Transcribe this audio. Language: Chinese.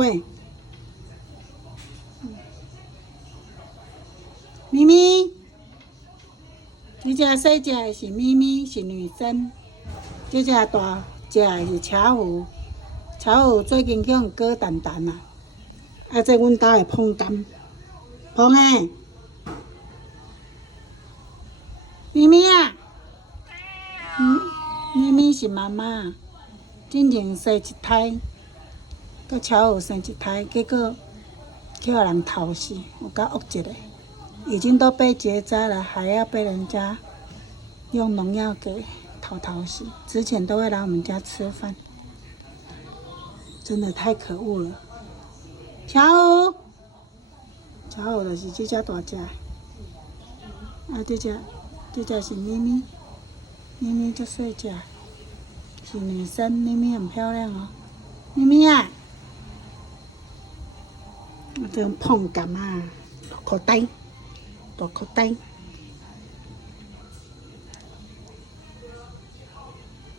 喂，咪咪，你这小只的是咪咪，是女生。这只大只的是巧虎，巧虎最近叫高蛋蛋啊。啊，这阮家的碰蛋，碰诶，咪咪啊，咪咪是妈妈，进前生一胎，佮巧虎生一胎，结果去互人偷死，有够恶质的。已经都被结扎了，还要被人家用农药给偷死。之前都会来我们家吃饭，真的太可恶了。巧虎，巧虎就是这只大只，啊，这只是咪咪，咪咪这小只，是女生，咪咪很漂亮哦。咪咪啊，这种碰感啊，大口袋，大口袋。